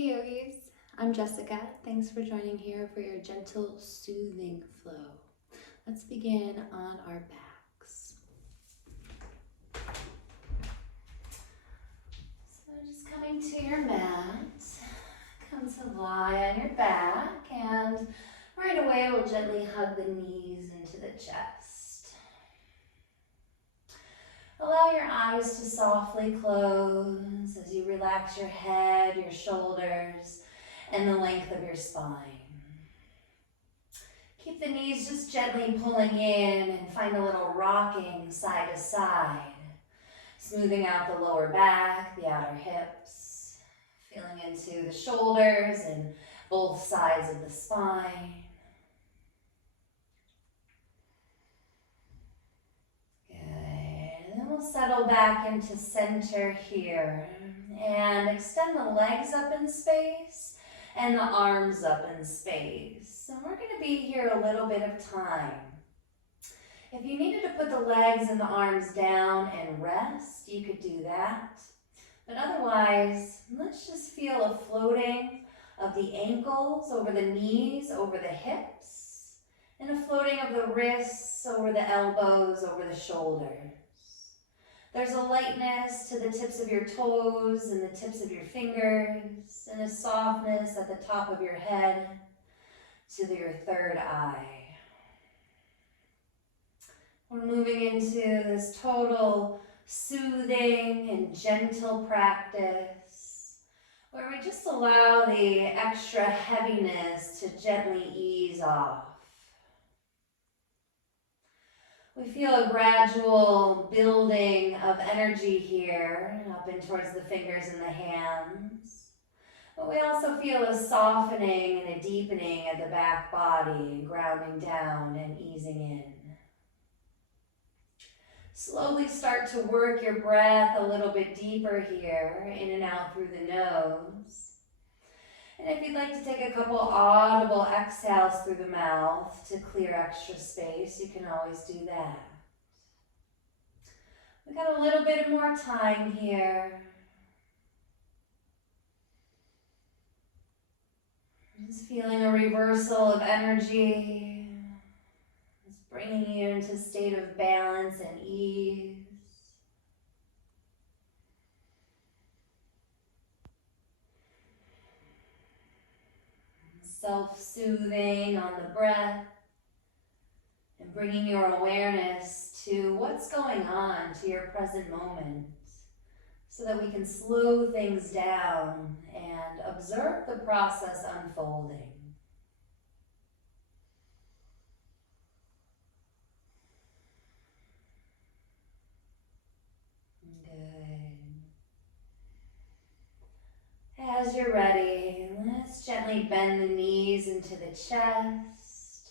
Hey yogis, I'm Jessica. Thanks for joining here for your gentle, soothing flow. Let's begin on our backs. So just coming to your mat, come to lie on your back, and right away we'll gently hug the knees into the chest. Allow your eyes to softly close as you relax your head, your shoulders, and the length of your spine. Keep the knees just gently pulling in and find a little rocking side to side. Smoothing out the lower back, the outer hips. Feeling into the shoulders and both sides of the spine. Good. And then we'll settle back into center here. And extend the legs up in space and the arms up in space. And we're going to be here a little bit of time. If you needed to put the legs and the arms down and rest, you could do that. But otherwise, let's just feel a floating of the ankles over the knees, over the hips, and a floating of the wrists over the elbows, over the shoulders. There's a lightness to the tips of your toes and the tips of your fingers, and a softness at the top of your head to your third eye. We're moving into this total soothing and gentle practice where we just allow the extra heaviness to gently ease off. We feel a gradual building of energy here, up in towards the fingers and the hands. But we also feel a softening and a deepening at the back body, grounding down and easing in. Slowly start to work your breath a little bit deeper here, in and out through the nose. And if you'd like to take a couple audible exhales through the mouth to clear extra space, you can always do that. We've got a little bit more time here. Just feeling a reversal of energy. Just bringing you into a state of balance and ease. Self-soothing on the breath and bringing your awareness to what's going on, to your present moment, so that we can slow things down and observe the process unfolding. Good. As you're ready, let's gently bend the knees into the chest.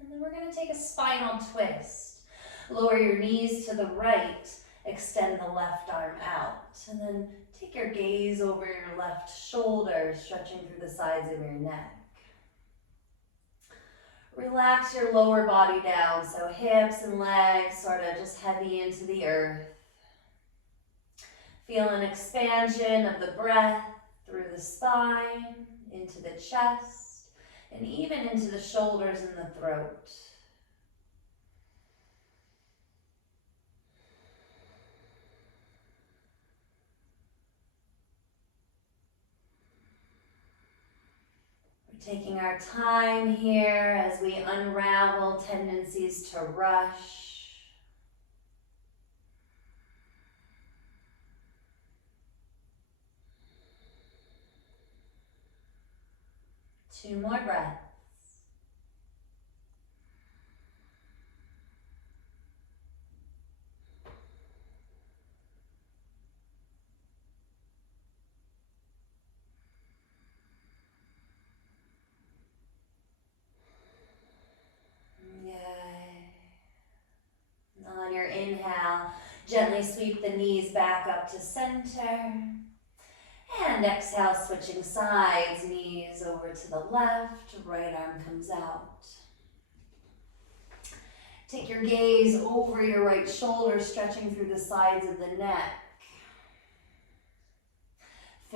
And then we're going to take a spinal twist. Lower your knees to the right, extend the left arm out. And then take your gaze over your left shoulder, stretching through the sides of your neck. Relax your lower body down, so hips and legs sort of just heavy into the earth. Feel an expansion of the breath through the spine, into the chest, and even into the shoulders and the throat. We're taking our time here as we unravel tendencies to rush. Two more breaths. On your inhale, gently sweep the knees back up to center. And exhale, switching sides, knees over to the left, right arm comes out. Take your gaze over your right shoulder, stretching through the sides of the neck.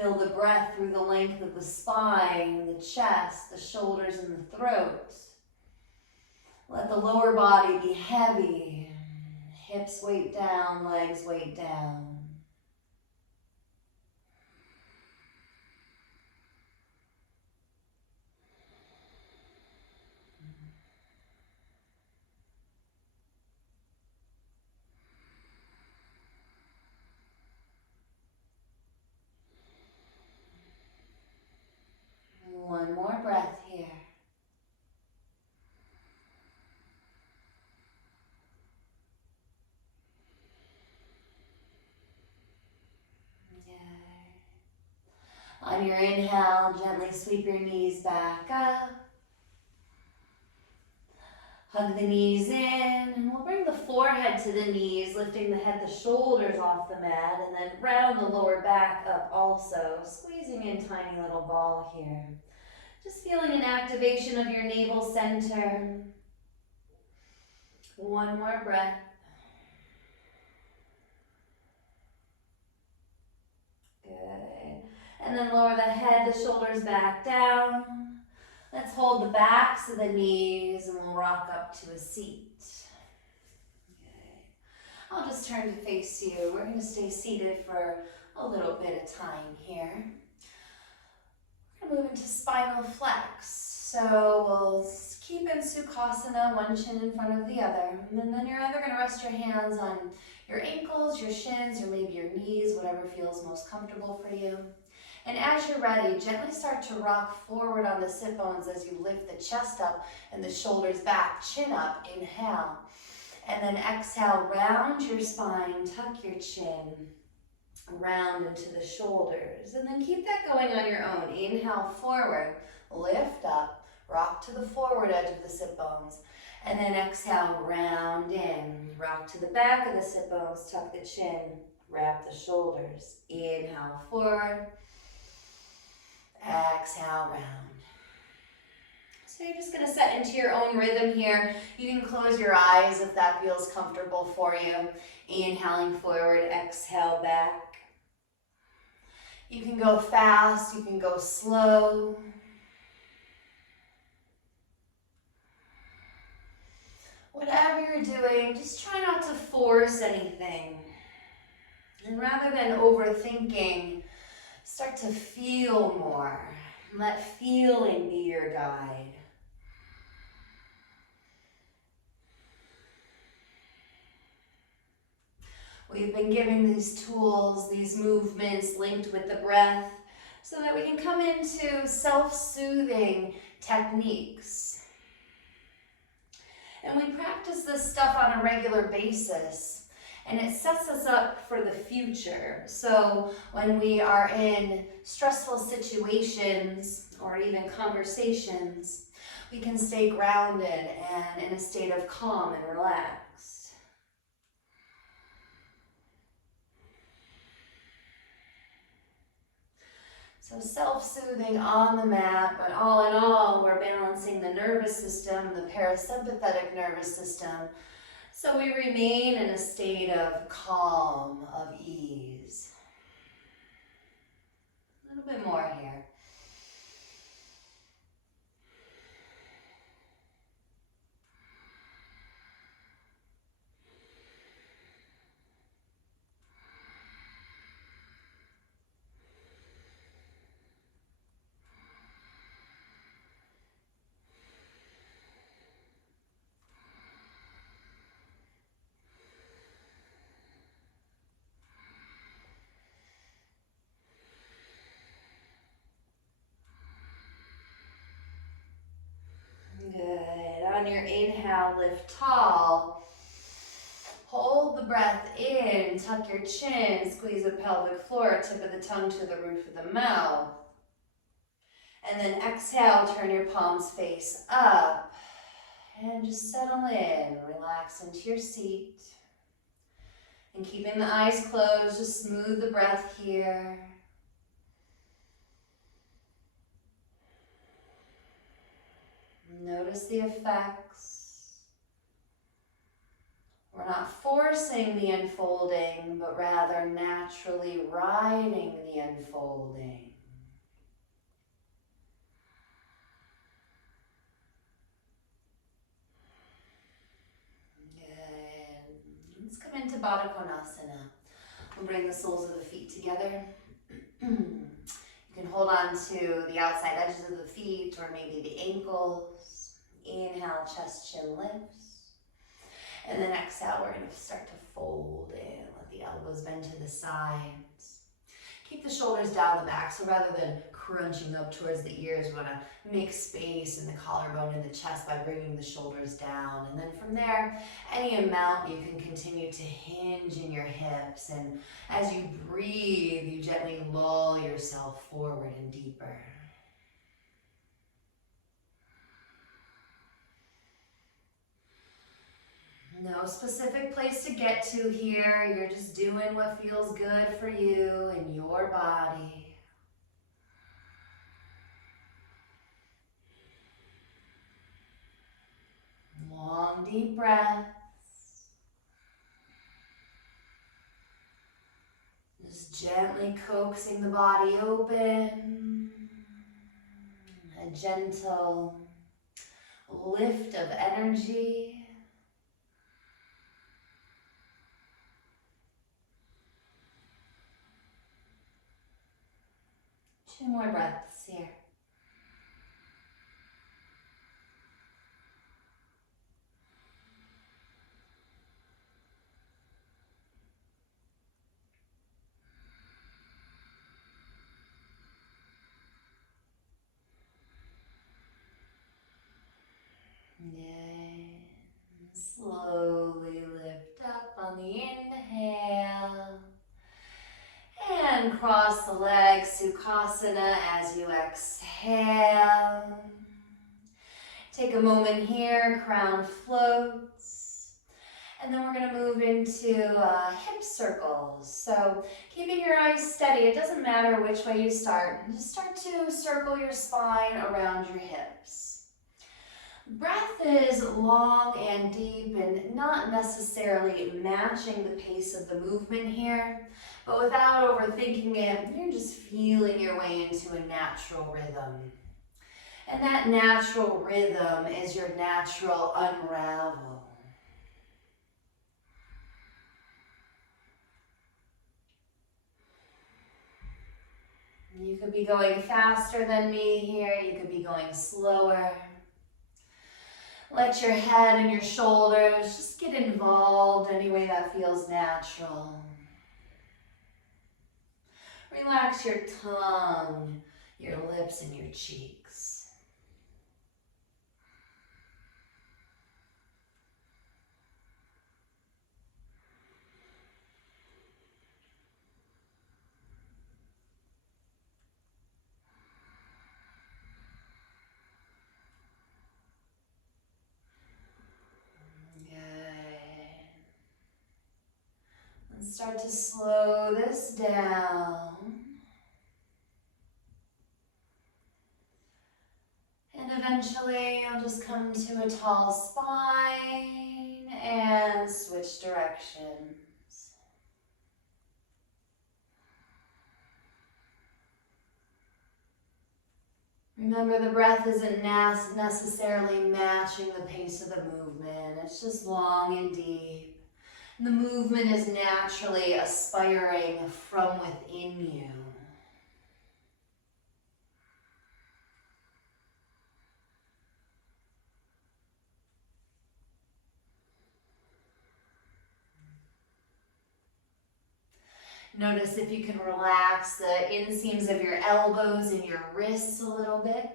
feel the breath through the length of the spine, the chest, the shoulders, and the throat. Let the lower body be heavy. Hips weight down, legs weight down. One more breath here. On your inhale, gently sweep your knees back up. Hug the knees in, and we'll bring the forehead to the knees, lifting the head, the shoulders off the mat, and then round the lower back up also, squeezing in tiny little ball here. Just feeling an activation of your navel center. One more breath. Good. And then lower the head, the shoulders back down. Let's hold the backs of the knees and we'll rock up to a seat. Okay. I'll just turn to face you. We're going to stay seated for a little bit of time here. We're going to move into spinal flex. So we'll keep in Sukhasana, one shin in front of the other. And then you're either going to rest your hands on your ankles, your shins, or maybe your knees, whatever feels most comfortable for you. And as you're ready, gently start to rock forward on the sit bones as you lift the chest up and the shoulders back, chin up, inhale. And then exhale, round your spine, tuck your chin, round into the shoulders. And then keep that going on your own. Inhale forward, lift up, rock to the forward edge of the sit bones. And then exhale, round in, rock to the back of the sit bones, tuck the chin, wrap the shoulders. Inhale forward. Exhale, round. So you're just going to set into your own rhythm here. You can close your eyes if that feels comfortable for you. Inhaling forward, exhale back. You can go fast, you can go slow. Whatever you're doing, just try not to force anything. And rather than overthinking, start to feel more. Let feeling be your guide. We've been given these tools, these movements linked with the breath, so that we can come into self-soothing techniques. And we practice this stuff on a regular basis, and it sets us up for the future. So when we are in stressful situations or even conversations, we can stay grounded and in a state of calm and relaxed. So self-soothing on the mat, but all in all, we're balancing the nervous system, the parasympathetic nervous system, so we remain in a state of calm, of ease. A little bit more here. Good. On your inhale, lift tall. Hold the breath in, tuck your chin, squeeze the pelvic floor, tip of the tongue to the roof of the mouth. And then exhale, turn your palms face up. And just settle in, relax into your seat. And keeping the eyes closed, just smooth the breath here. Notice the effects. We're not forcing the unfolding, but rather naturally riding the unfolding. Good. Let's come into Baddha Konasana. We'll bring the soles of the feet together. You can hold on to the outside edges of the feet or maybe the ankles. Inhale, chest, chin lifts. And then exhale, we're going to start to fold in. Let the elbows bend to the sides. Keep the shoulders down the back. So rather than crunching up towards the ears, we want to make space in the collarbone and the chest by bringing the shoulders down. And then from there, any amount you can continue to hinge in your hips. And as you breathe, you gently lull yourself forward and deeper. No specific place to get to here. You're just doing what feels good for you and your body. Long, deep breaths. Just gently coaxing the body open. A gentle lift of energy. 2 more breaths here. Slowly lift up on the inhale. And cross the legs, Sukhasana, as you exhale. Take a moment here, crown floats. And then we're going to move into hip circles. So keeping your eyes steady, it doesn't matter which way you start. Just start to circle your spine around your hips. Breath is long and deep and not necessarily matching the pace of the movement here, but without overthinking it, you're just feeling your way into a natural rhythm. And that natural rhythm is your natural unravel. You could be going faster than me here, you could be going slower. Let your head and your shoulders just get involved any way that feels natural. Relax your tongue, your lips, and your cheeks. Start to slow this down. And eventually you'll just come to a tall spine and switch directions. Remember, the breath isn't necessarily matching the pace of the movement. It's just long and deep. The movement is naturally aspiring from within you. Notice if you can relax the inseams of your elbows and your wrists a little bit.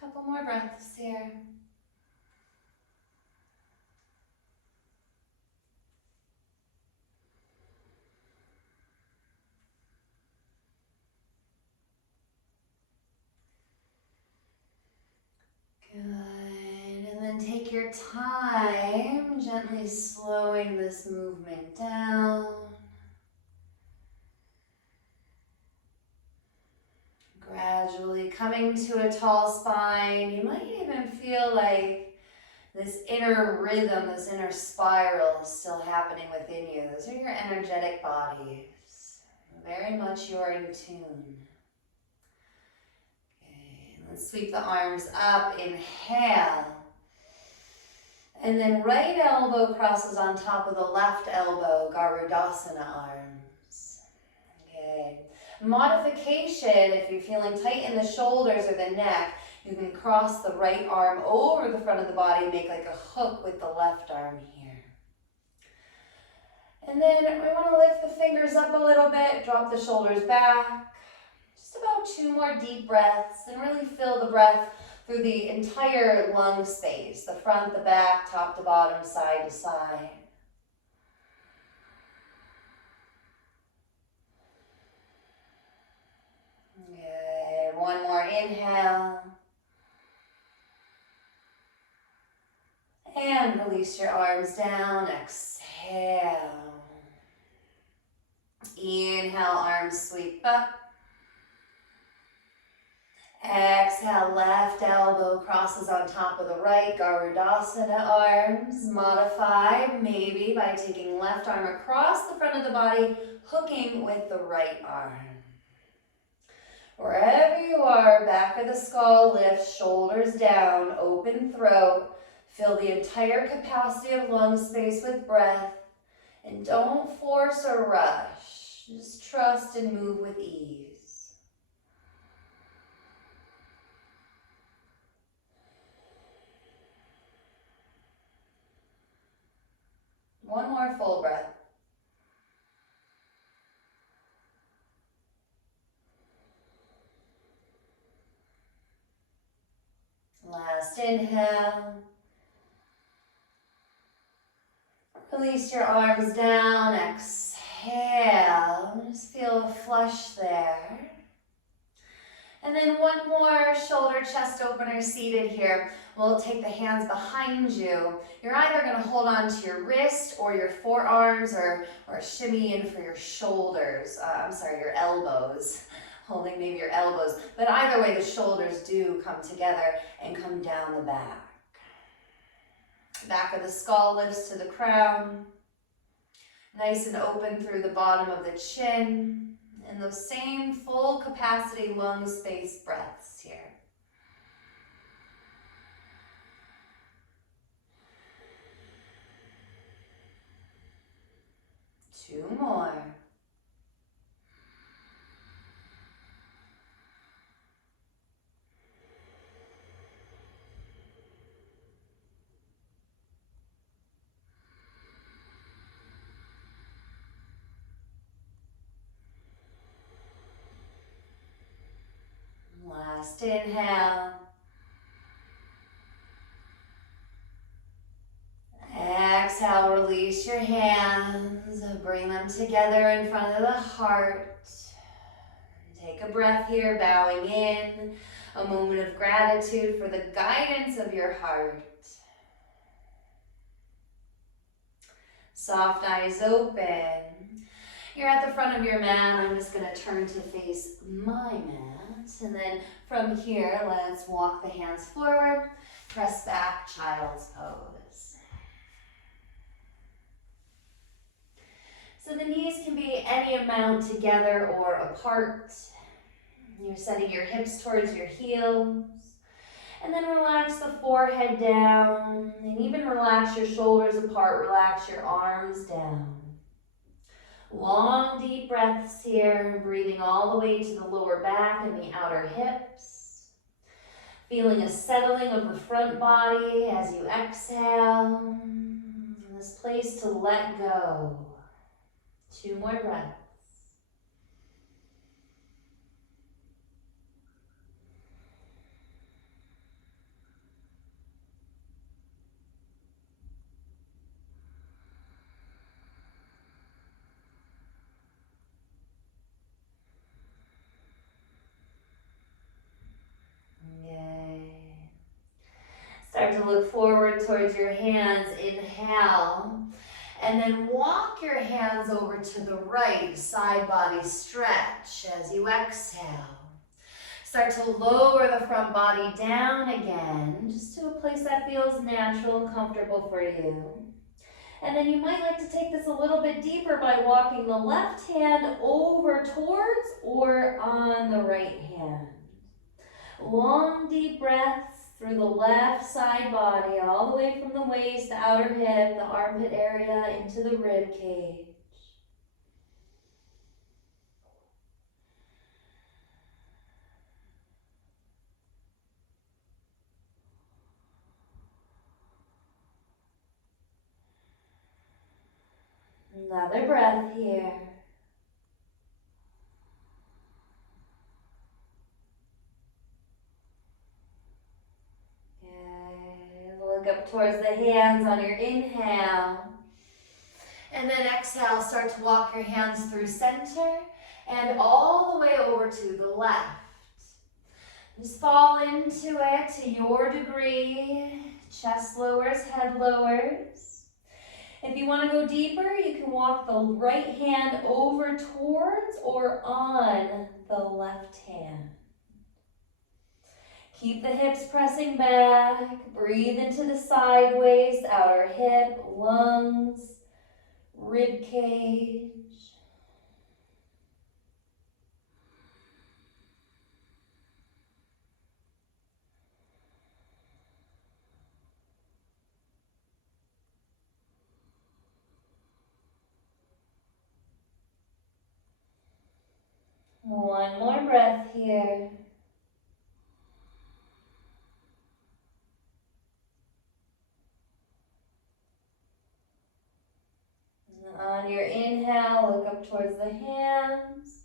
Couple more breaths here. Good. And then take your time, gently slowing this movement down. coming to a tall spine. You might even feel like this inner rhythm, this inner spiral is still happening within you. Those are your energetic bodies. Very much you're in tune. Okay, let's sweep the arms up. Inhale. And then right elbow crosses on top of the left elbow, Garudasana arms. Okay. Modification, if you're feeling tight in the shoulders or the neck, you can cross the right arm over the front of the body and make like a hook with the left arm here. And then we want to lift the fingers up a little bit, drop the shoulders back. Just about 2 more deep breaths and really fill the breath through the entire lung space, the front, the back, top to bottom, side to side. Good. One more inhale. And release your arms down. Exhale. Inhale, arms sweep up. Exhale, left elbow crosses on top of the right, Garudasana arms. Modify maybe by taking left arm across the front of the body, hooking with the right arm. Wherever you are, back of the skull, lift, shoulders down, open throat. Fill the entire capacity of lung space with breath. And don't force or rush. Just trust and move with ease. One more full breath. Last inhale. Release your arms down. Exhale. Just feel a flush there. And then one more shoulder chest opener seated here. We'll take the hands behind you. You're either going to hold on to your wrist or your forearms or shimmy in for your shoulders. Your elbows. Holding maybe your elbows. But either way, the shoulders do come together and come down the back. Back of the skull lifts to the crown. Nice and open through the bottom of the chin. And those same full capacity lung space breaths here. Two more. Last inhale. Exhale, release your hands. Bring them together in front of the heart. Take a breath here, bowing in. A moment of gratitude for the guidance of your heart. Soft eyes open. You're at the front of your mat. I'm just going to turn to face my mat. And then from here, let's walk the hands forward. Press back, child's pose. So the knees can be any amount together or apart. You're setting your hips towards your heels. And then relax the forehead down. And even relax your shoulders apart. Relax your arms down. Long, deep breaths here, breathing all the way to the lower back and the outer hips. Feeling a settling of the front body as you exhale. And this place to let go. 2 more breaths. Start to look forward towards your hands. Inhale. And then walk your hands over to the right, side body stretch as you exhale. Start to lower the front body down again, just to a place that feels natural and comfortable for you. And then you might like to take this a little bit deeper by walking the left hand over towards or on the right hand. Long, deep breaths through the left side body, all the way from the waist, the outer hip, the armpit area, into the rib cage. Another breath here. Good. Look up towards the hands on your inhale. And then exhale, start to walk your hands through center and all the way over to the left. Just fall into it to your degree. Chest lowers, head lowers. If you want to go deeper, you can walk the right hand over towards or on the left hand. Keep the hips pressing back. Breathe into the sideways, outer hip, lungs, rib cage. One more breath here. On your inhale, look up towards the hands.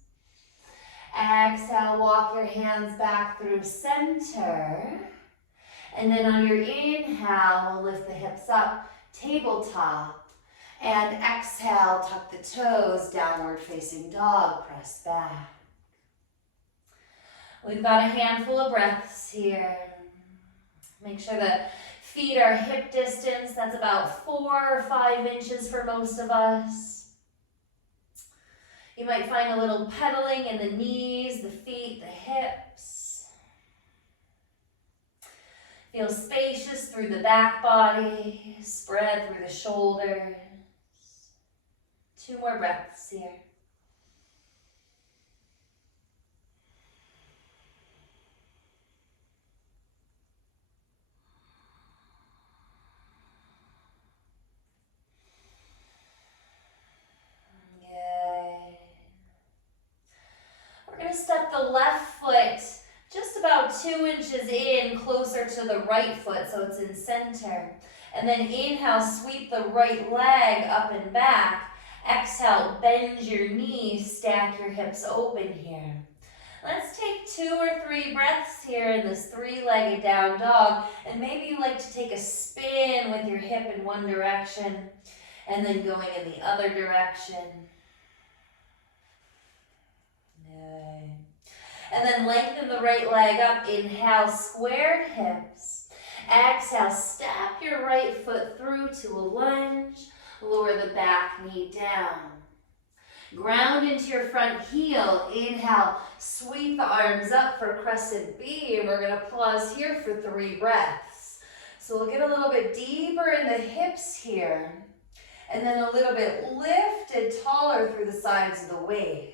Exhale, walk your hands back through center. And then on your inhale, we'll lift the hips up, tabletop. And exhale, tuck the toes, downward facing dog, press back. We've got a handful of breaths here. Make sure the feet are hip distance. That's about 4 or 5 inches for most of us. You might find a little pedaling in the knees, the feet, the hips. Feel spacious through the back body, spread through the shoulders. 2 more breaths here. We're going to step the left foot just about 2 inches in, closer to the right foot, so it's in center. And then inhale, sweep the right leg up and back. Exhale, bend your knees, stack your hips open here. Let's take 2 or 3 breaths here in this 3-legged down dog. And maybe you like to take a spin with your hip in one direction and then going in the other direction. Good. And then lengthen the right leg up. Inhale, squared hips. Exhale, step your right foot through to a lunge. Lower the back knee down. Ground into your front heel. Inhale, sweep the arms up for crescent B. And we're going to pause here for 3 breaths. So we'll get a little bit deeper in the hips here. And then a little bit lifted taller through the sides of the waist.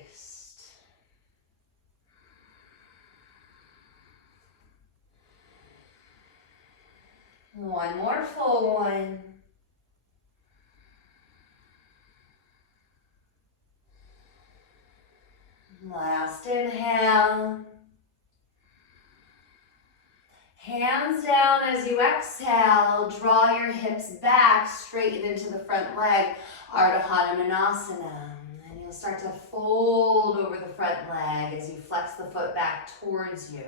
One more full one. Last inhale. Hands down as you exhale. Draw your hips back, straighten into the front leg, Ardha Hanumanasana. And you'll start to fold over the front leg as you flex the foot back towards you.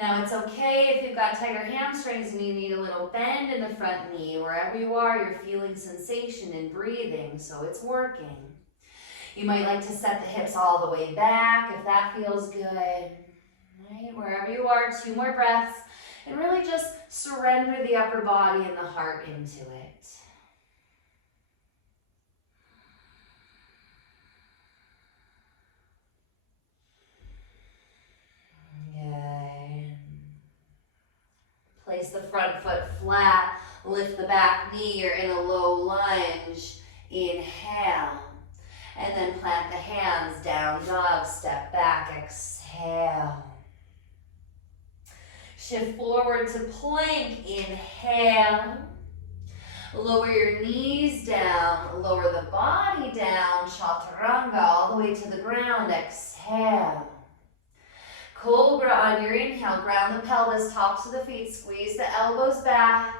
Now it's okay if you've got tighter hamstrings and you need a little bend in the front knee. Wherever you are, you're feeling sensation and breathing, so it's working. You might like to set the hips all the way back if that feels good. Right? Wherever you are, 2 more breaths. And really just surrender the upper body and the heart into it. Good. Place the front foot flat. Lift the back knee. You're in a low lunge. Inhale. And then plant the hands, down dog, step back, exhale. Shift forward to plank, inhale. Lower your knees down, lower the body down, chaturanga, all the way to the ground, exhale. Cobra on your inhale, ground the pelvis, tops of the feet, squeeze the elbows back.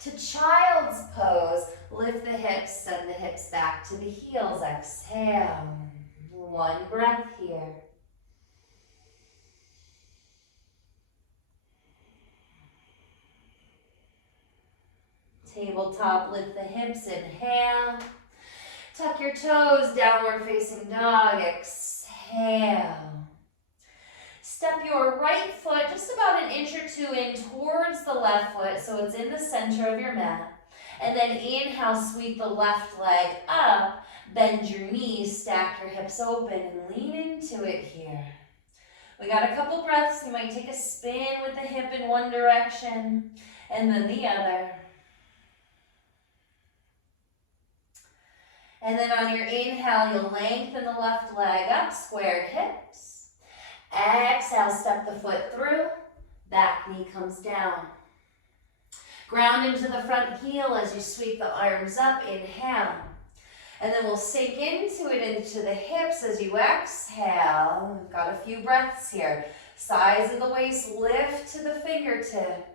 To child's pose, lift the hips, send the hips back to the heels, exhale. One breath here. Tabletop, lift the hips, inhale. Tuck your toes, downward facing dog, exhale. Step your right foot just about an inch or two in towards the left foot so it's in the center of your mat. And then inhale, sweep the left leg up, bend your knees, stack your hips open, and lean into it here. We got a couple breaths. You might take a spin with the hip in one direction and then the other. And then on your inhale, you'll lengthen the left leg up, squared hips. Exhale, step the foot through, back knee comes down. Ground into the front heel as you sweep the arms up, inhale. And then we'll sink into it, into the hips as you exhale. We've got a few breaths here. Sides of the waist lift to the fingertips.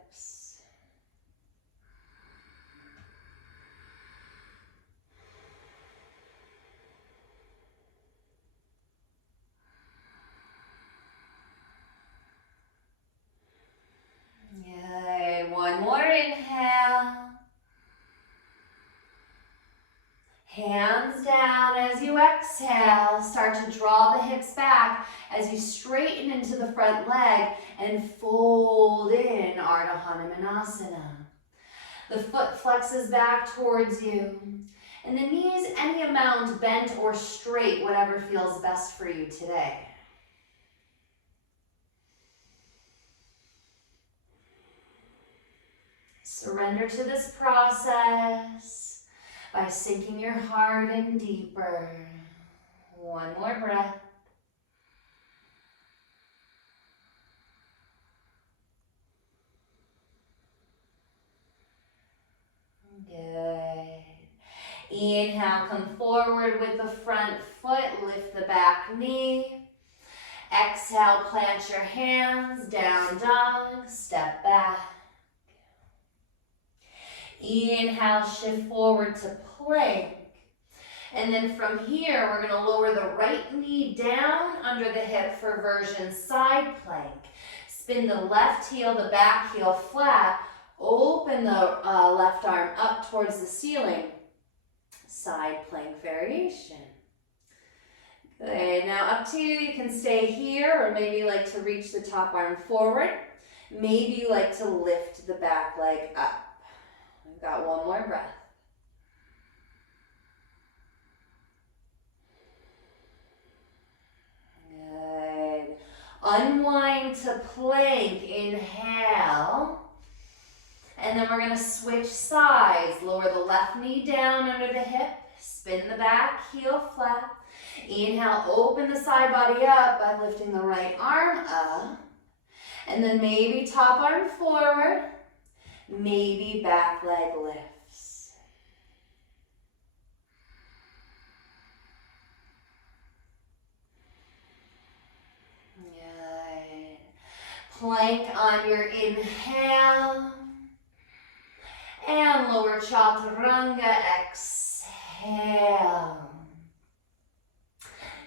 Good. One more inhale. Hands down as you exhale. Start to draw the hips back as you straighten into the front leg and fold in Ardha Hanumanasana. The foot flexes back towards you. And the knees any amount bent or straight, whatever feels best for you today. Surrender to this process by sinking your heart in deeper. One more breath. Good. Inhale, come forward with the front foot, lift the back knee. Exhale, plant your hands, down dog, step back. Inhale, shift forward to plank. And then from here, we're going to lower the right knee down under the hip for version side plank. Spin the left heel, the back heel flat. Open the left arm up towards the ceiling. Side plank variation. Good. Now up to you. You can stay here, or maybe you like to reach the top arm forward. Maybe you like to lift the back leg up. We've got one more breath. Good. Unwind to plank. Inhale. And then we're going to switch sides. Lower the left knee down under the hip. Spin the back heel flat. Inhale, open the side body up by lifting the right arm up. And then maybe top arm forward. Maybe back leg lifts. Good. Plank on your inhale. And lower chaturanga, exhale.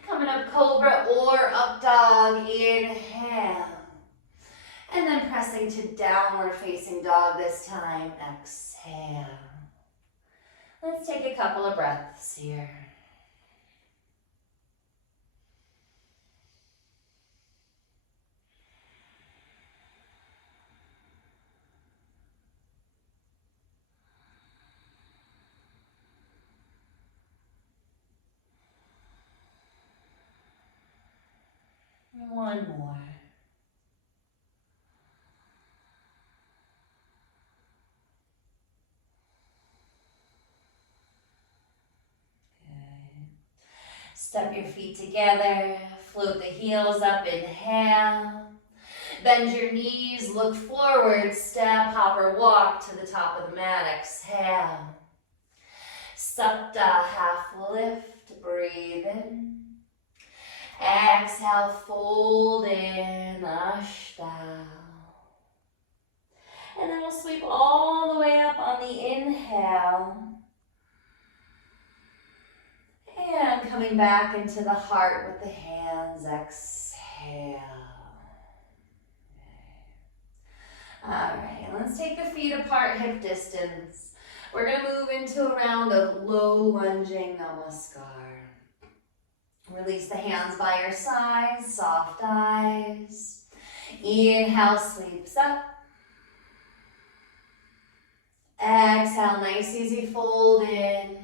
Coming up cobra or up dog, inhale. And then pressing to downward facing dog this time, exhale. Let's take a couple of breaths here. One more. Step your feet together, float the heels up, inhale. Bend your knees, look forward, step, hop or walk to the top of the mat, exhale. Supta, half lift, breathe in. Exhale, fold in, Ashta. And then we'll sweep all the way up on the inhale. And coming back into the heart with the hands, exhale. All right, let's take the feet apart, hip distance. We're gonna move into a round of low lunging namaskar. Release the hands by your sides, soft eyes. Inhale, sweeps up. Exhale, nice easy fold in.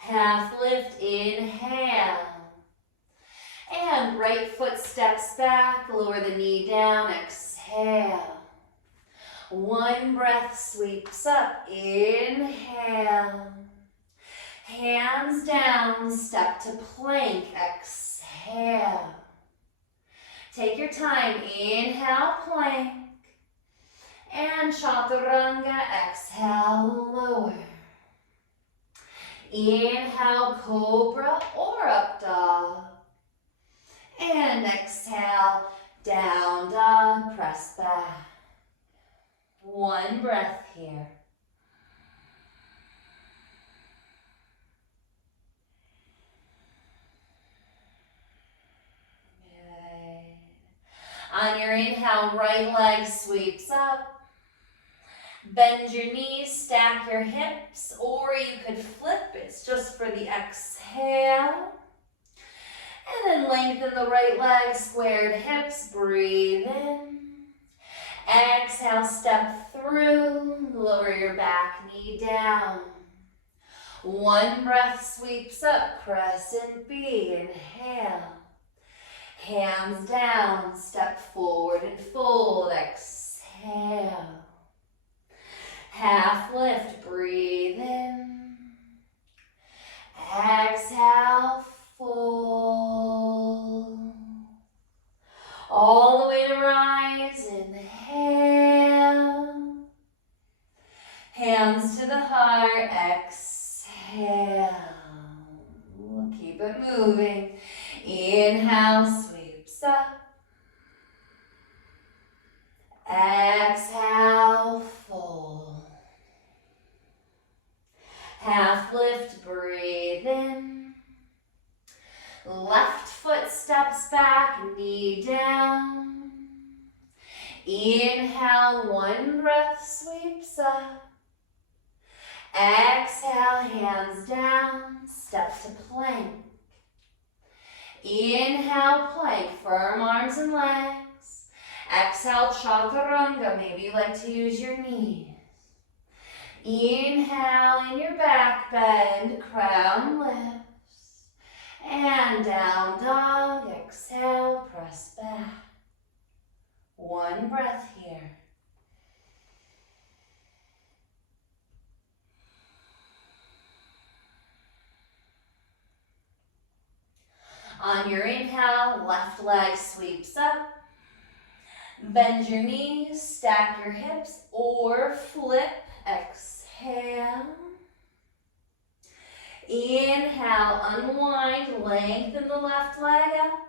Half lift, inhale. And right foot steps back, lower the knee down, exhale. One breath sweeps up, inhale. Hands down, step to plank, exhale. Take your time, inhale, plank. And chaturanga, exhale, lower. Inhale, cobra or up dog. And exhale, down dog, press back. One breath here. Good. On your inhale, right leg sweeps up. Bend your knees, stack your hips, or you could flip. It's just for the exhale. And then lengthen the right leg, squared hips, breathe in. Exhale, step through, lower your back knee down. One breath sweeps up, crescent B, inhale. Hands down, step forward and fold, exhale. Half lift, breathe in. Exhale, fold. All the way to rise, inhale. Hands to the heart, exhale. Keep it moving. Inhale, sweeps up. Exhale, fold. Half lift, breathe in. Left foot steps back, knee down. Inhale, one breath sweeps up. Exhale, hands down, step to plank. Inhale, plank, firm arms and legs. Exhale, chaturanga, maybe you like to use your knees. Inhale in your back bend, crown lifts. And down dog, exhale, press back. One breath here. On your inhale, left leg sweeps up. Bend your knees, stack your hips, or flip, exhale. Inhale, unwind, lengthen the left leg up.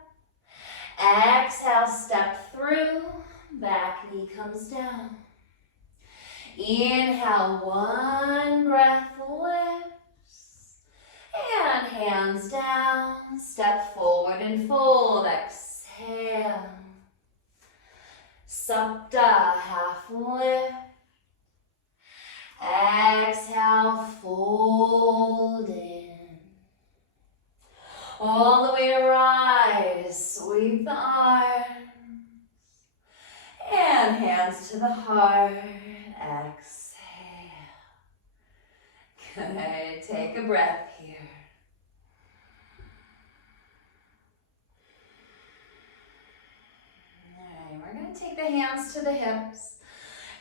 Exhale, step through, back knee comes down. Inhale, one breath lifts. And hands down, step forward and fold, exhale. Supta, half lift. Exhale, fold in. All the way to rise, sweep the arms. And hands to the heart, exhale. Good, take a breath here. We're going to take the hands to the hips.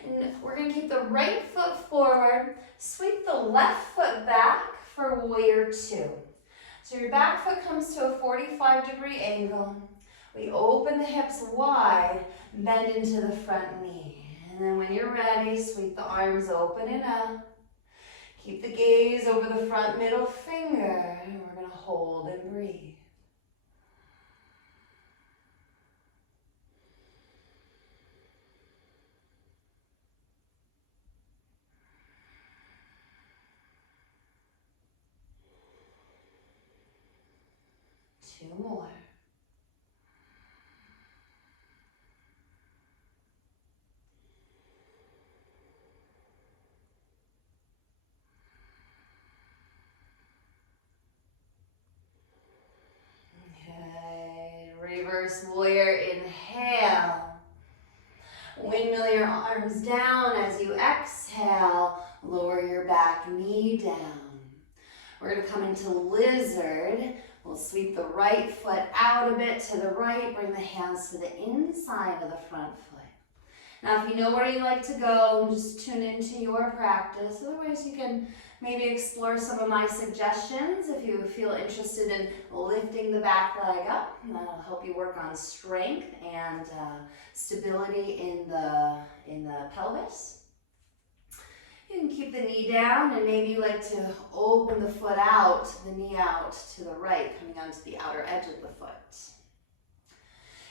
And we're going to keep the right foot forward. Sweep the left foot back for warrior two. So your back foot comes to a 45-degree angle. We open the hips wide, bend into the front knee. And then when you're ready, sweep the arms open and up. Keep the gaze over the front middle finger. And we're going to hold and breathe. Two more. Okay, reverse warrior, inhale. Windmill your arms down as you exhale. Lower your back knee down. We're going to come into lizard. We'll sweep the right foot out a bit to the right. Bring the hands to the inside of the front foot. Now, if you know where you like to go, just tune into your practice. Otherwise, you can maybe explore some of my suggestions if you feel interested in lifting the back leg up. That'll help you work on strength and stability in the pelvis. You can keep the knee down, and maybe you like to open the foot out, the knee out to the right, coming onto the outer edge of the foot.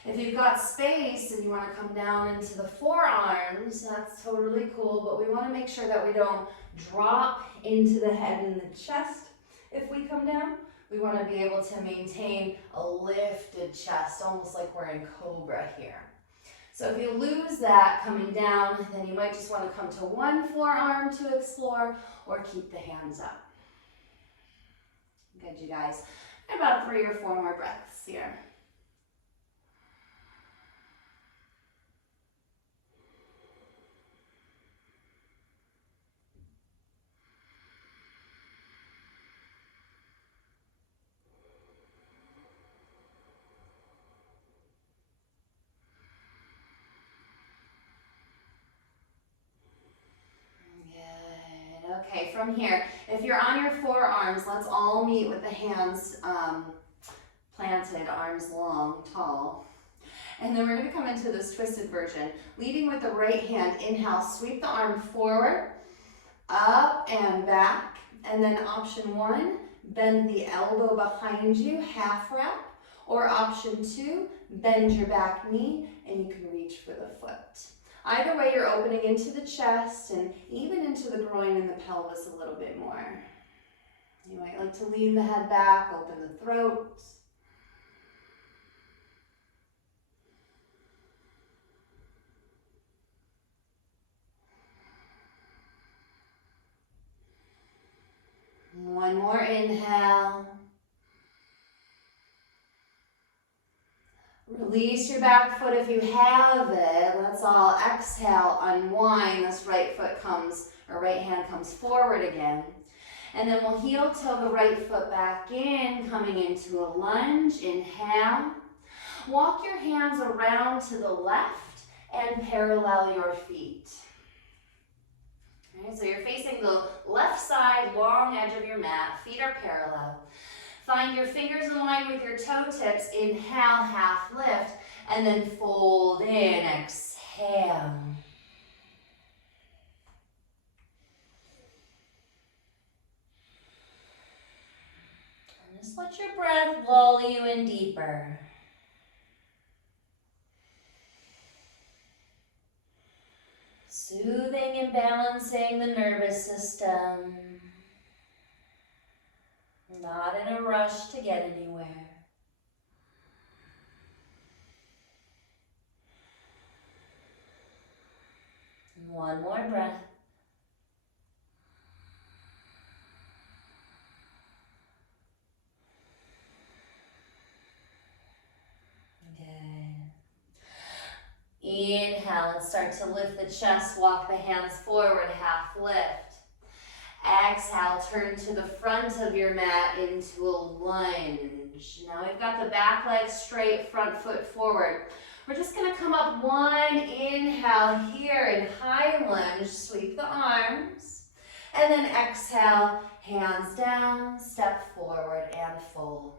If you've got space and you want to come down into the forearms, that's totally cool, but we want to make sure that we don't drop into the head and the chest if we come down. We want to be able to maintain a lifted chest, almost like we're in cobra here. So if you lose that coming down, then you might just want to come to one forearm to explore or keep the hands up. Good, you guys. About 3 or 4 more breaths here. Okay, from here, if you're on your forearms, let's all meet with the hands planted, arms long, tall. And then we're going to come into this twisted version. Leading with the right hand, inhale, sweep the arm forward, up and back. And then option 1, bend the elbow behind you, half wrap. Or option 2, bend your back knee and you can reach for the foot. Either way, you're opening into the chest and even into the groin and the pelvis a little bit more. You might like to lean the head back, open the throat. One more inhale. Release your back foot if you have it. Let's all exhale, unwind. This right foot comes, or right hand comes forward again. And then we'll heel toe the right foot back in, coming into a lunge. Inhale. Walk your hands around to the left and parallel your feet. All right, so you're facing the left side, long edge of your mat. Feet are parallel. Find your fingers in line with your toe tips. Inhale, half lift, and then fold in. Exhale. And just let your breath lull you in deeper. Soothing and balancing the nervous system. Not in a rush to get anywhere. One more breath. Good. Inhale and start to lift the chest. Walk the hands forward, half lift. Exhale, turn to the front of your mat into a lunge. Now we've got the back leg straight, front foot forward. We're just going to come up one inhale here in high lunge. Sweep the arms. And then exhale, hands down, step forward and fold.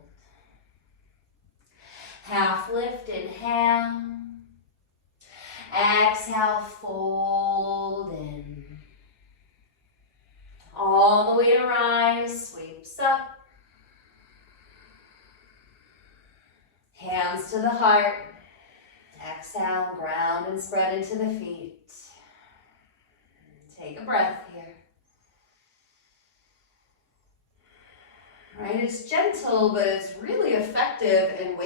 Half lift, inhale. Exhale, fold in. All the way to rise, sweeps up. Hands to the heart. Exhale, ground and spread into the feet. Take a breath here. Right, it's gentle, but it's really effective in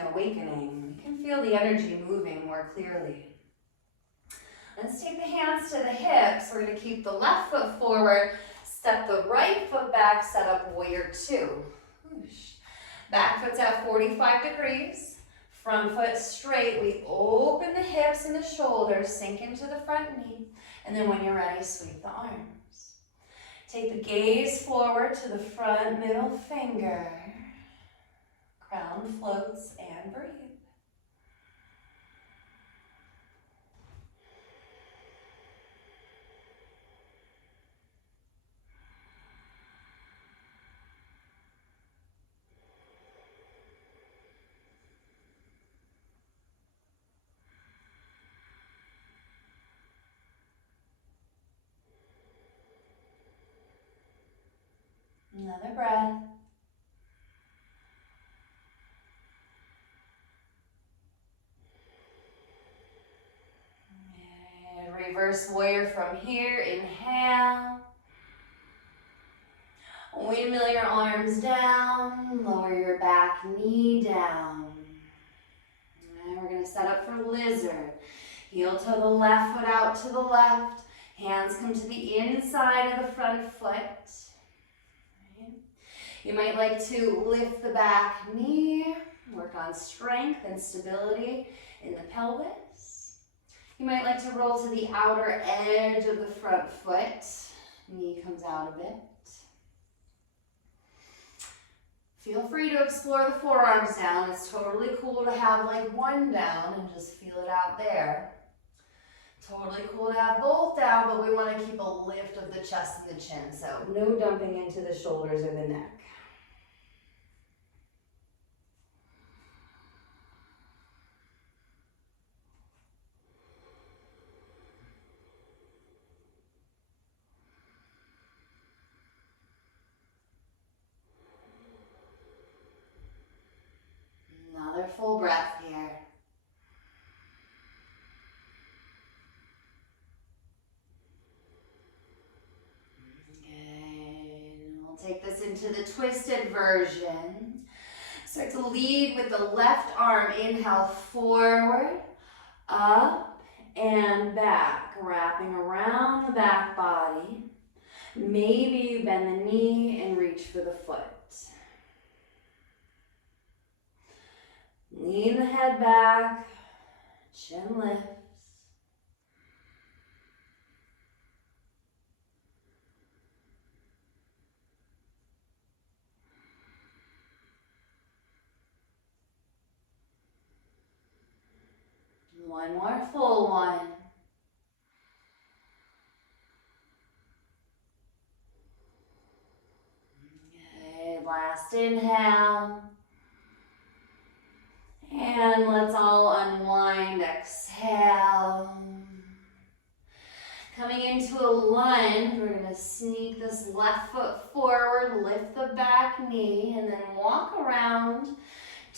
awakening. You can feel the energy moving more clearly. Let's take the hands to the hips. We're going to keep the left foot forward, step the right foot back, set up warrior two. Whoosh. Back foot's at 45 degrees. Front foot straight. We open the hips and the shoulders, sink into the front knee. And then when you're ready, sweep the arms. Take the gaze forward to the front middle finger. Crown floats and breathe. Another breath. And reverse warrior from here. Inhale. Windmill your arms down. Lower your back knee down. And we're going to set up for lizard. Heel to the left, foot out to the left. Hands come to the inside of the front foot. You might like to lift the back knee, work on strength and stability in the pelvis. You might like to roll to the outer edge of the front foot. Knee comes out a bit. Feel free to explore the forearms down. It's totally cool to have like one down and just feel it out there. Totally cool to have both down, but we want to keep a lift of the chest and the chin. So no dumping into the shoulders or the neck. Another full breath here. Good. We'll take this into the twisted version. Start to lead with the left arm. Inhale, forward, up, and back. Wrapping around the back body. Maybe you bend the knee and reach for the foot. Lean the head back, chin lifts. One more full one. Good, last inhale. And let's all unwind, exhale. Coming into a lunge, we're going to sneak this left foot forward, lift the back knee, and then walk around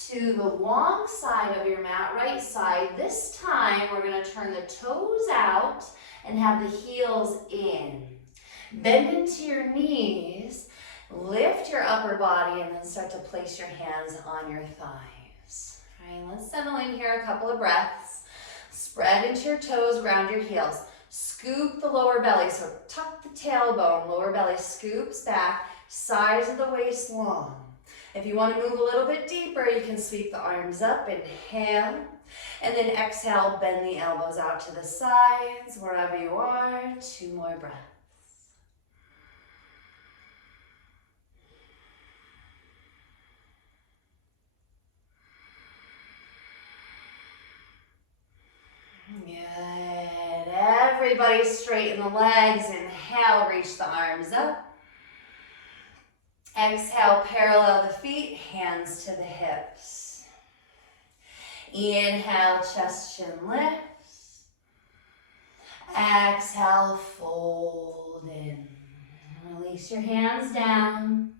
to the long side of your mat, right side. This time, we're going to turn the toes out and have the heels in. Bend into your knees, lift your upper body, and then start to place your hands on your thighs. All right, let's settle in here a couple of breaths. Spread into your toes, round your heels. Scoop the lower belly, so tuck the tailbone, lower belly scoops back, sides of the waist long. If you want to move a little bit deeper, you can sweep the arms up, inhale, and then exhale, bend the elbows out to the sides, wherever you are. 2 more breaths. Good. Everybody straighten the legs. Inhale, reach the arms up. Exhale, parallel the feet, hands to the hips. Inhale, chest, chin lifts. Exhale, fold in. Release your hands down.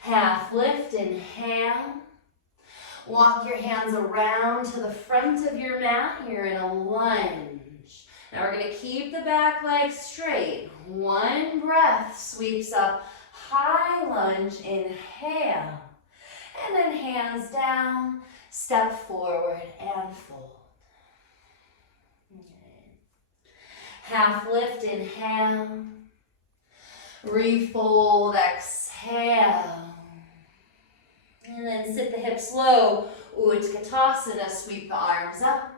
Half lift, inhale. Walk your hands around to the front of your mat. You're in a lunge. Now we're going to keep the back leg straight. One breath sweeps up, high lunge, inhale. And then hands down, step forward and fold. Half lift, inhale. Refold, exhale. And then sit the hips low. Utkatasana, sweep the arms up.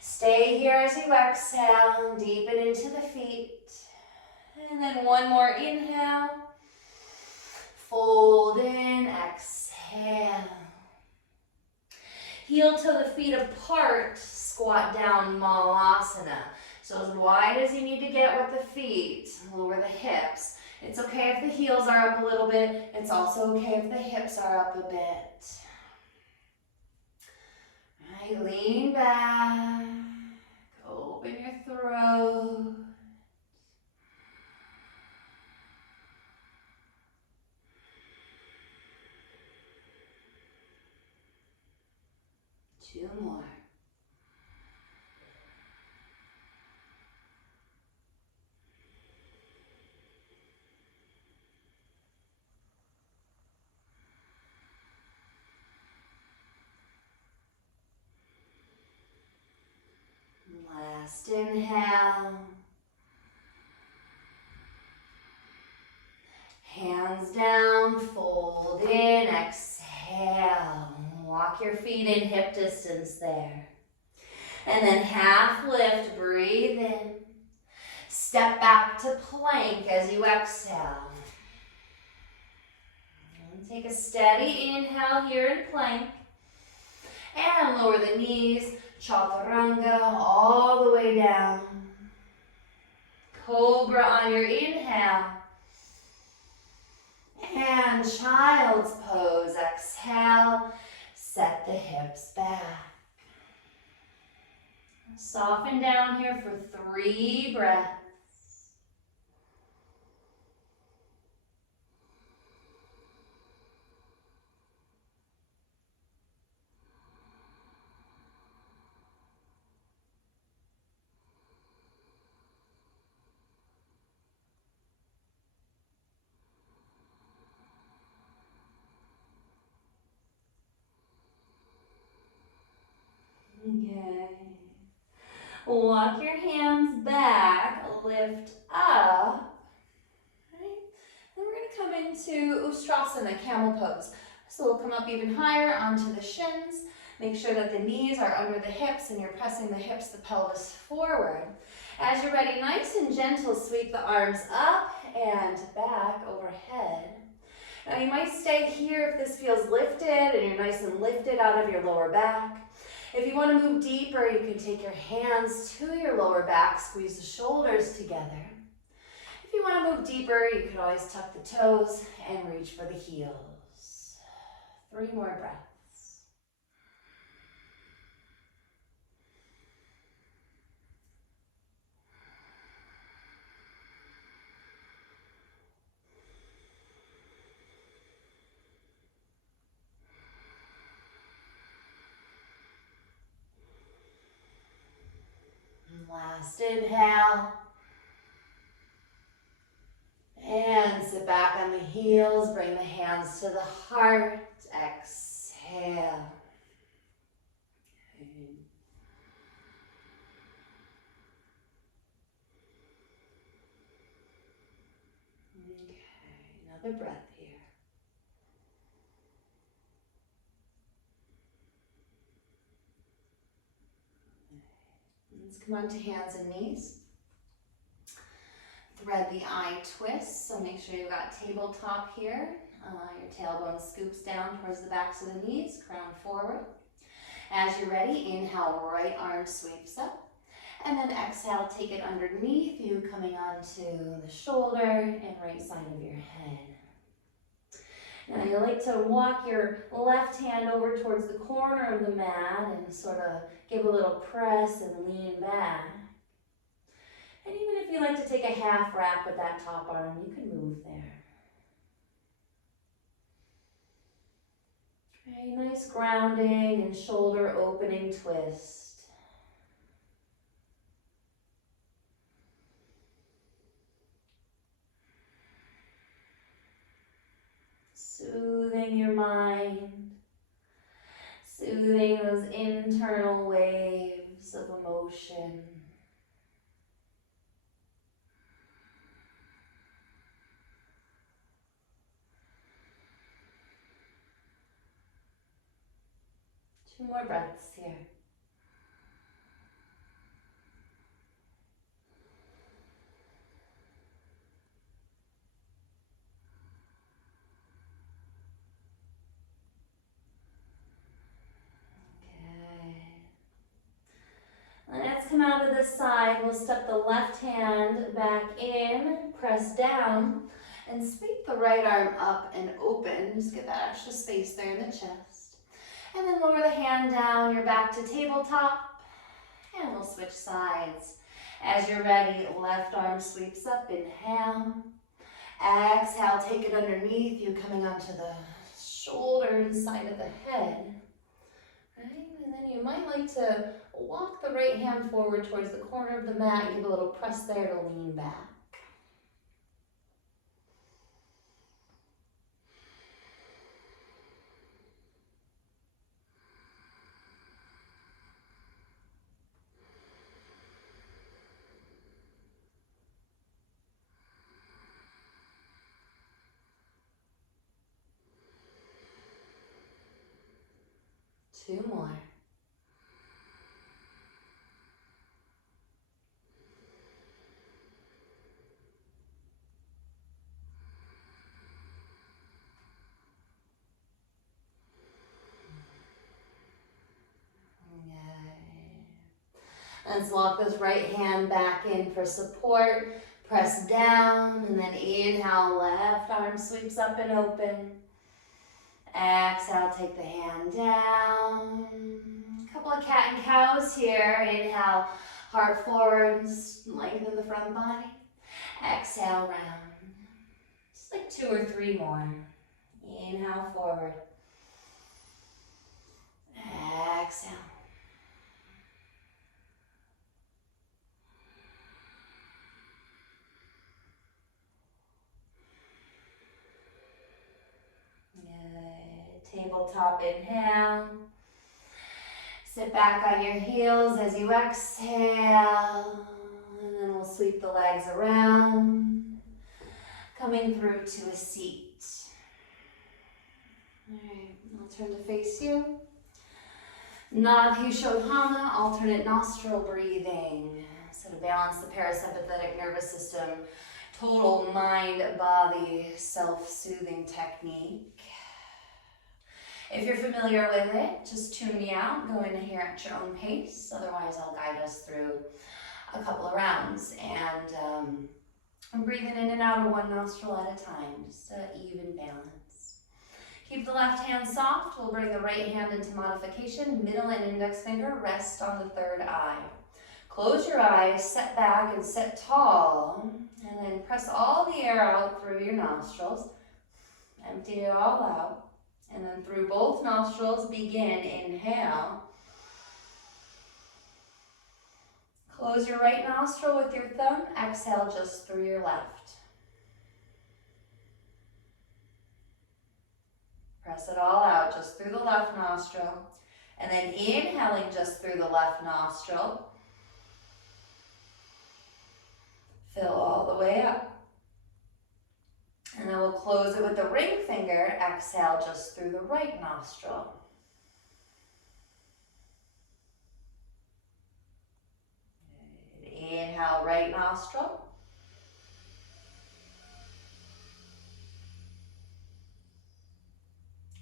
Stay here as you exhale, deepen into the feet. And then one more inhale. Fold in, exhale. Heel to the feet apart, squat down, Malasana. So as wide as you need to get with the feet, lower the hips. It's okay if the heels are up a little bit. It's also okay if the hips are up a bit. Right, lean back. Open your throat. Two more. Last inhale. Hands down, fold in, exhale. Walk your feet in hip distance there. And then half lift, breathe in. Step back to plank as you exhale. And take a steady inhale here in plank. And lower the knees. Chaturanga all the way down. Cobra on your inhale. And child's pose. Exhale. Set the hips back. Soften down here for 3 breaths. Okay. Walk your hands back, lift up. Right. Then we're going to come into Ustrasana, camel pose. So we'll come up even higher onto the shins. Make sure that the knees are under the hips and you're pressing the hips, the pelvis forward. As you're ready, nice and gentle, sweep the arms up and back overhead. Now you might stay here if this feels lifted and you're nice and lifted out of your lower back. If you want to move deeper, you can take your hands to your lower back, squeeze the shoulders together. If you want to move deeper, you can always tuck the toes and reach for the heels. 3 more breaths. Last inhale. And sit back on the heels. Bring the hands to the heart. Exhale. Okay, another breath here. Let's come on to hands and knees. Thread the eye twist, so make sure you've got tabletop here. Your tailbone scoops down towards the backs of the knees, crown forward. As you're ready, inhale, right arm sweeps up. And then exhale, take it underneath you, coming onto the shoulder and right side of your head. Now you like to walk your left hand over towards the corner of the mat and sort of give a little press and lean back. And even if you like to take a half wrap with that top arm, you can move there. Okay, nice grounding and shoulder opening twist. Soothing your mind, soothing those internal waves of emotion. Two more breaths here. Let's come out of this side. We'll step the left hand back in, press down, and sweep the right arm up and open. Just get that extra space there in the chest. And then lower the hand down. You're back to tabletop. And we'll switch sides. As you're ready, left arm sweeps up. Inhale. Exhale, take it underneath you, coming onto the shoulder and side of the head. Right? And then you might like to walk the right hand forward towards the corner of the mat. Give a little press there to lean back. Two more. Let's walk this right hand back in for support. Press down and then inhale, left arm sweeps up and open. Exhale, take the hand down. A couple of cat and cows here. Inhale, heart forward, lengthen the front body. Exhale, round. Just like 2 or 3 more. Inhale, forward. Exhale. Tabletop inhale. Sit back on your heels as you exhale. And then we'll sweep the legs around. Coming through to a seat. Alright, I'll turn to face you. Navyu Shodhana, alternate nostril breathing. So to balance the parasympathetic nervous system, total mind-body self-soothing technique. If you're familiar with it, just tune me out, go in here at your own pace. Otherwise, I'll guide us through a couple of rounds. And I'm breathing in and out of one nostril at a time, just an even balance. Keep the left hand soft. We'll bring the right hand into modification. Middle and index finger rest on the third eye. Close your eyes, set back and set tall. And then press all the air out through your nostrils. Empty it all out. And then through both nostrils, begin. Inhale. Close your right nostril with your thumb. Exhale just through your left. Press it all out just through the left nostril. And then inhaling just through the left nostril. Fill all the way up. And then we'll close it with the ring finger. Exhale just through the right nostril. Inhale, right nostril.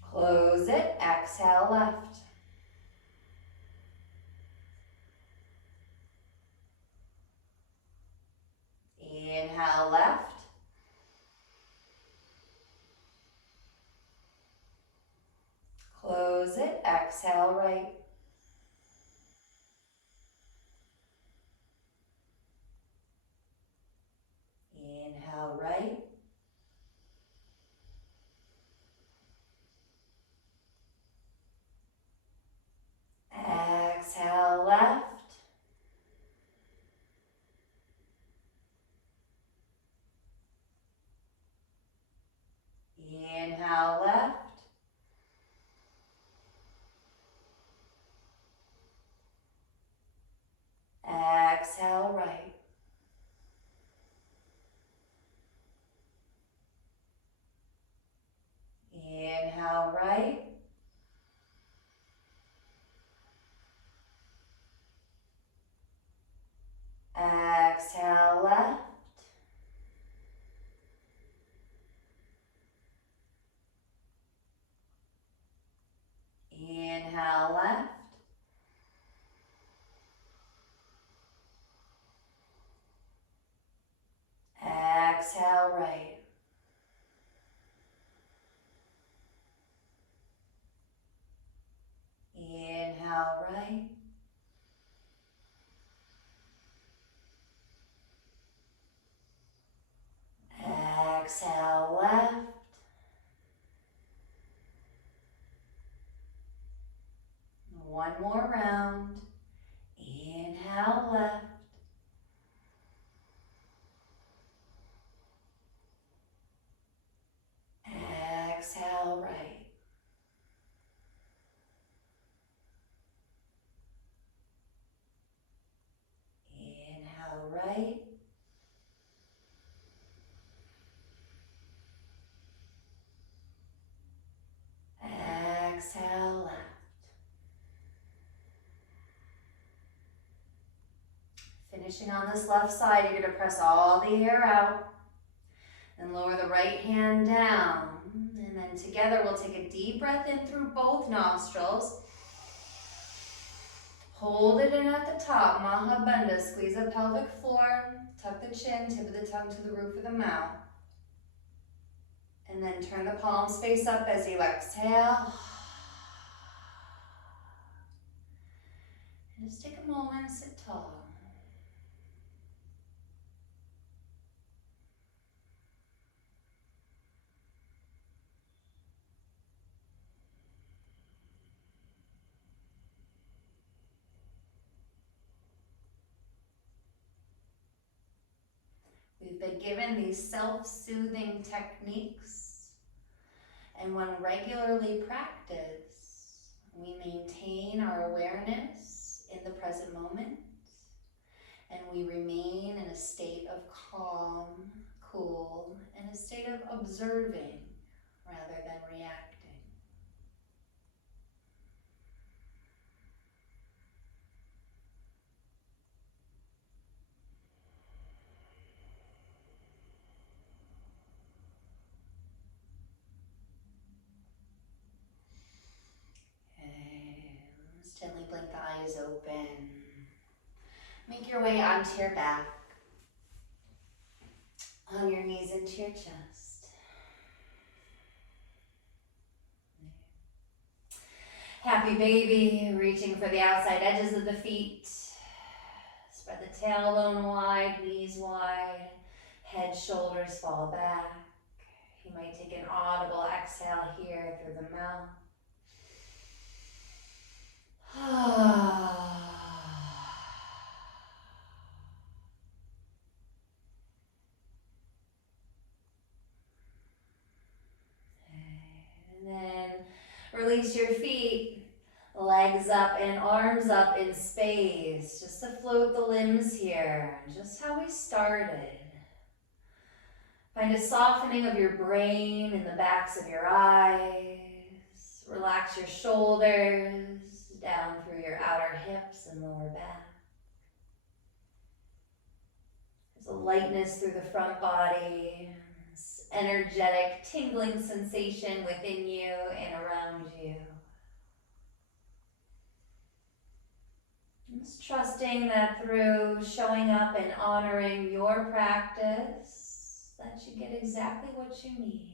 Close it. Exhale, left. Exhale, right. Inhale, right. Exhale, left. Inhale, left. Exhale, right. Inhale, right. Exhale, left. Inhale, left. Exhale, right. Inhale, right. Exhale, left. One more round. Inhale, left. Exhale, right. Inhale, right. Exhale, left. Finishing on this left side, you're going to press all the air out. Then lower the right hand down. And then together we'll take a deep breath in through both nostrils. Hold it in at the top, Mahabandha. Squeeze the pelvic floor. Tuck the chin, tip of the tongue to the roof of the mouth. And then turn the palms face up as you exhale. And just take a moment and sit tall. We've been given these self-soothing techniques, and when regularly practiced, we maintain our awareness in the present moment, and we remain in a state of calm, cool, and a state of observing rather than reacting. Just gently blink the eyes open. Make your way onto your back, on your knees into your chest. Happy baby, reaching for the outside edges of the feet. Spread the tailbone wide, knees wide, head, shoulders fall back. You might take an audible exhale here through the mouth. And then release your feet, legs up and arms up in space, just to float the limbs here, just how we started. Find a softening of your brain in the backs of your eyes. Relax your shoulders down through your outer hips and lower back. There's a lightness through the front body, this energetic tingling sensation within you and around you. Just trusting that through showing up and honoring your practice, that you get exactly what you need.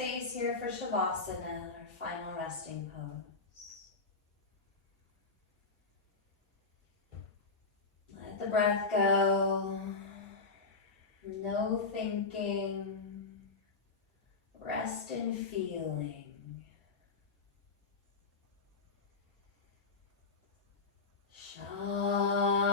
space here for Shavasana, our final resting pose. Let the breath go. No thinking. Rest in feeling. Shavasana.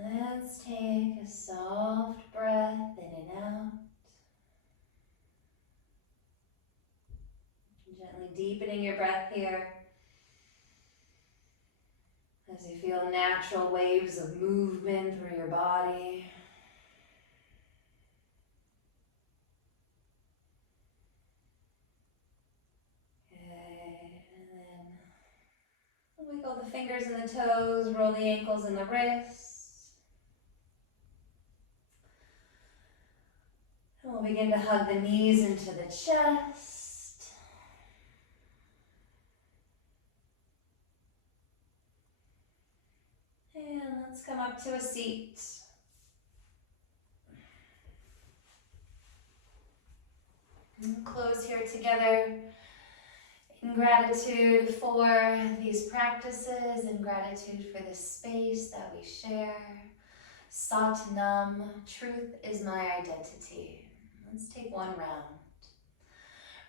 Let's take a soft breath in and out. Gently deepening your breath here as you feel natural waves of movement through your body. Okay, and then wiggle the fingers and the toes, roll the ankles and the wrists. And we'll begin to hug the knees into the chest. And let's come up to a seat. And close here together in gratitude for these practices and gratitude for the space that we share. Sat Nam, truth is my identity. Let's take one round.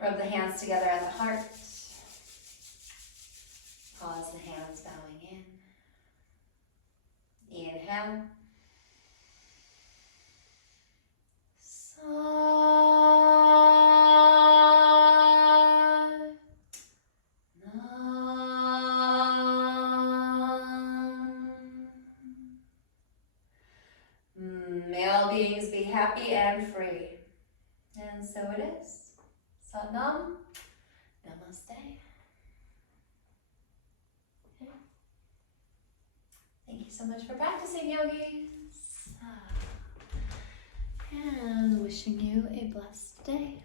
Rub the hands together at the heart. Pause the hands bowing in. Inhale. Sat Nam. May all beings be happy and free. And so it is. Sat Nam. Namaste. Okay. Thank you so much for practicing, yogis. And wishing you a blessed day.